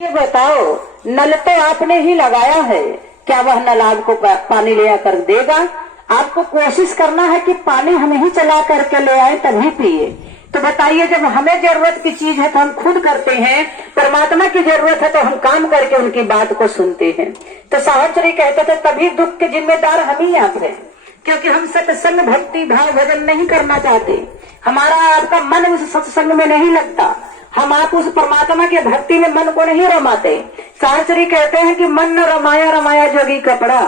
ये बताओ, नल तो आपने ही लगाया है, क्या वह नल आपको पानी ले आकर देगा? आपको कोशिश करना है कि पानी हम ही चला करके ले आए तभी पिए। तो बताइए, जब हमें जरूरत की चीज है तो हम खुद करते हैं, परमात्मा की जरूरत है तो हम काम करके उनकी बात को सुनते हैं। तो साहब श्री कहते थे तभी दुख के जिम्मेदार हम ही आप हैं, क्योंकि हम सत्संग भक्ति भाव भजन नहीं करना चाहते। हमारा आपका मन उस सत्संग में नहीं लगता, हम आप उस परमात्मा के भक्ति में मन को नहीं रमाते। शास्त्री कहते हैं कि मन न रमाया रमाया जोगी कपड़ा।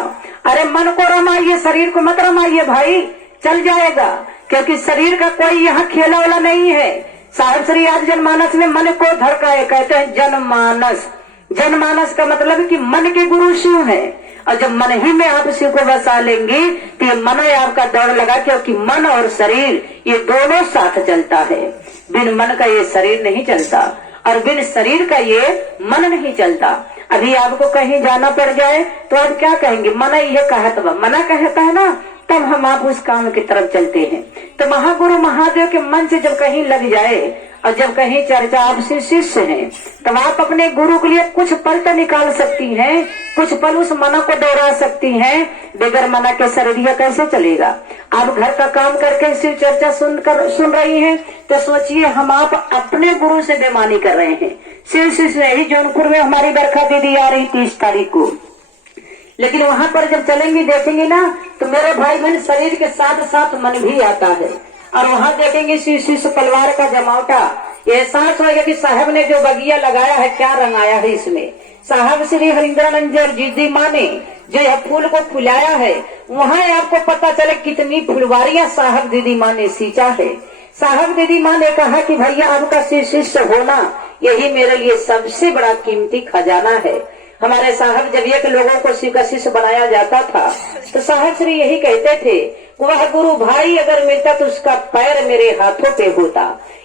अरे मन को रमाइए, शरीर को मत रमाइए भाई, चल जाएगा, क्योंकि शरीर का कोई यहाँ खेला वाला नहीं है। शास्त्री आज जनमानस में मन को धड़काए, कहते हैं जनमानस। जनमानस का मतलब कि मन के गुरु शिव है, और जब मन ही में आप शिव को बसा लेंगे तो ये मन आपका दौड़ लगा, क्योंकि मन और शरीर ये दोनों साथ चलता है। बिन मन का ये शरीर नहीं चलता, और बिन शरीर का ये मन नहीं चलता। अभी आपको कहीं जाना पड़ जाए तो आप क्या कहेंगे? मना ये कहता, मना कहता है ना, तब हम आप उस काम की तरफ चलते हैं। तो महागुरु महादेव के मन से जब कहीं लग जाए, और जब कहीं चर्चा आपसे शिष्य है, तब आप अपने गुरु के लिए कुछ पल तो निकाल सकती हैं, कुछ पल उस मना को दोहरा सकती हैं। बगैर मना के शरीर कैसे चलेगा? आप घर का काम करके शिव चर्चा सुन रही हैं, तो सोचिए हम आप अपने गुरु से बेईमानी कर रहे हैं। शिव शिष्य ही जौनपुर में हमारी बरखा दीदी आ रही 30 तारीख को, लेकिन वहां पर जब चलेंगी देखेंगे ना, तो मेरे भाई बहन शरीर के साथ साथ मन भी आता है। और वहां देखेंगे शिष्य परिवार का जमावटा, एहसास होगा कि साहब ने जो बगिया लगाया है क्या रंगाया है इसमें। साहब श्री हरिंद्रानंद जी माँ ने जो यह फूल को फुलाया है, वहाँ आपको पता चले कितनी फुलवारियां साहब दीदी माँ ने सींचा है। साहब दीदी माँ ने कहा कि भैया आपका शिष्य होना यही मेरे लिए सबसे बड़ा कीमती खजाना है। हमारे साहब जब एक लोगों को शिव का शिष्य बनाया जाता था, तो साहब श्री यही कहते थे, वह गुरु भाई अगर मिलता तो उसका पैर मेरे हाथों पे होता।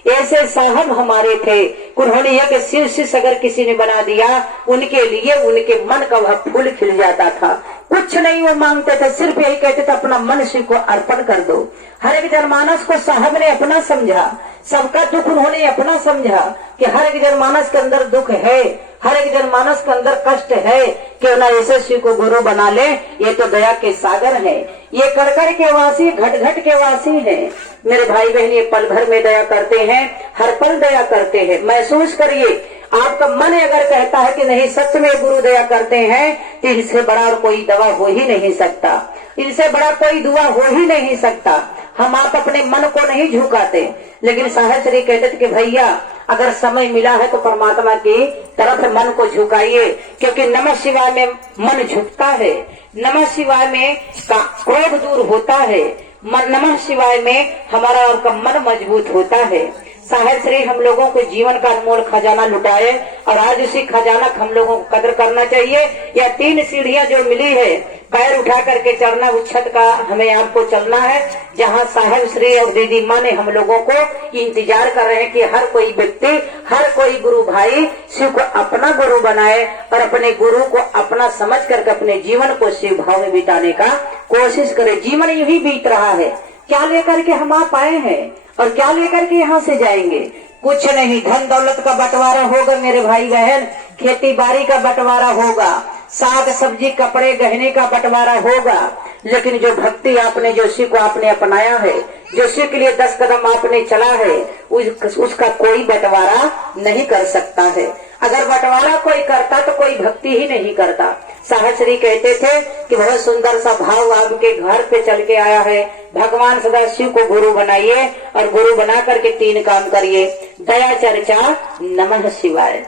ऐसे साहब हमारे थे। उन्होंने यह कि शिव शिष्य अगर किसी ने बना दिया, उनके लिए उनके मन का वह फूल खिल जाता था। कुछ नहीं वो मांगते थे, सिर्फ यही कहते थे अपना मन शिव को अर्पण कर दो। हर एक जनमानस को साहब ने अपना समझा, सबका दुख उन्होंने अपना समझा कि हर एक जनमानस के अंदर दुख है, हर एक जनमानस के अंदर कष्ट है, क्यों ना ऐसे शिव को गुरु बना ले। ये तो दया के सागर है, ये कड़कड़ के वासी घट घट के वासी है। मेरे भाई बहन ये पल भर में दया करते हैं, हर पल दया करते हैं। महसूस करिए, आपका मन अगर कहता है कि नहीं सच में गुरु दया करते हैं, तो इससे बड़ा और कोई दवा हो ही नहीं सकता, इनसे बड़ा कोई दुआ हो ही नहीं सकता। हम आप अपने मन को नहीं झुकाते, लेकिन साहब श्री कहते थे कि भैया अगर समय मिला है तो परमात्मा की तरफ मन को झुकाइए, क्योंकि नमः शिवाय में मन झुकता है, नमः शिवाय में क्रोध दूर होता है, नमः शिवाय में हमारा आपका मन मजबूत होता है। साहब श्री हम लोगों को जीवन का अनमोल खजाना लुटाए, और आज उसी खजाना हम लोगों को कदर करना चाहिए। या 3 सीढ़ियां जो मिली है, पैर उठा करके चढ़ना, उस छत का हमें आपको चलना है, जहां साहब श्री और दीदी माँ ने हम लोगों को इंतजार कर रहे हैं कि हर कोई व्यक्ति, हर कोई गुरु भाई शिव को अपना गुरु बनाए, और अपने गुरु को अपना समझ करके अपने जीवन को शिव भाव में बिताने का कोशिश करे। जीवन यही बीत रहा है, क्या लेकर के हम आप आए हैं और क्या लेकर के यहाँ से जाएंगे? कुछ नहीं। धन दौलत का बंटवारा होगा मेरे भाई बहन, खेती बाड़ी का बंटवारा होगा, साग सब्जी कपड़े गहने का बंटवारा होगा, लेकिन जो भक्ति आपने, जो शिव को आपने अपनाया है, जो शिव के लिए 10 कदम आपने चला है, उसका कोई बंटवारा नहीं कर सकता है। अगर बंटवारा कोई करता तो कोई भक्ति ही नहीं करता। साहब श्री कहते थे कि बहुत सुंदर सा भाव आपके घर पे चल के आया है, भगवान सदा शिव को गुरु बनाइए, और गुरु बना करके 3 काम करिए, दया चर्चा नमः शिवाय।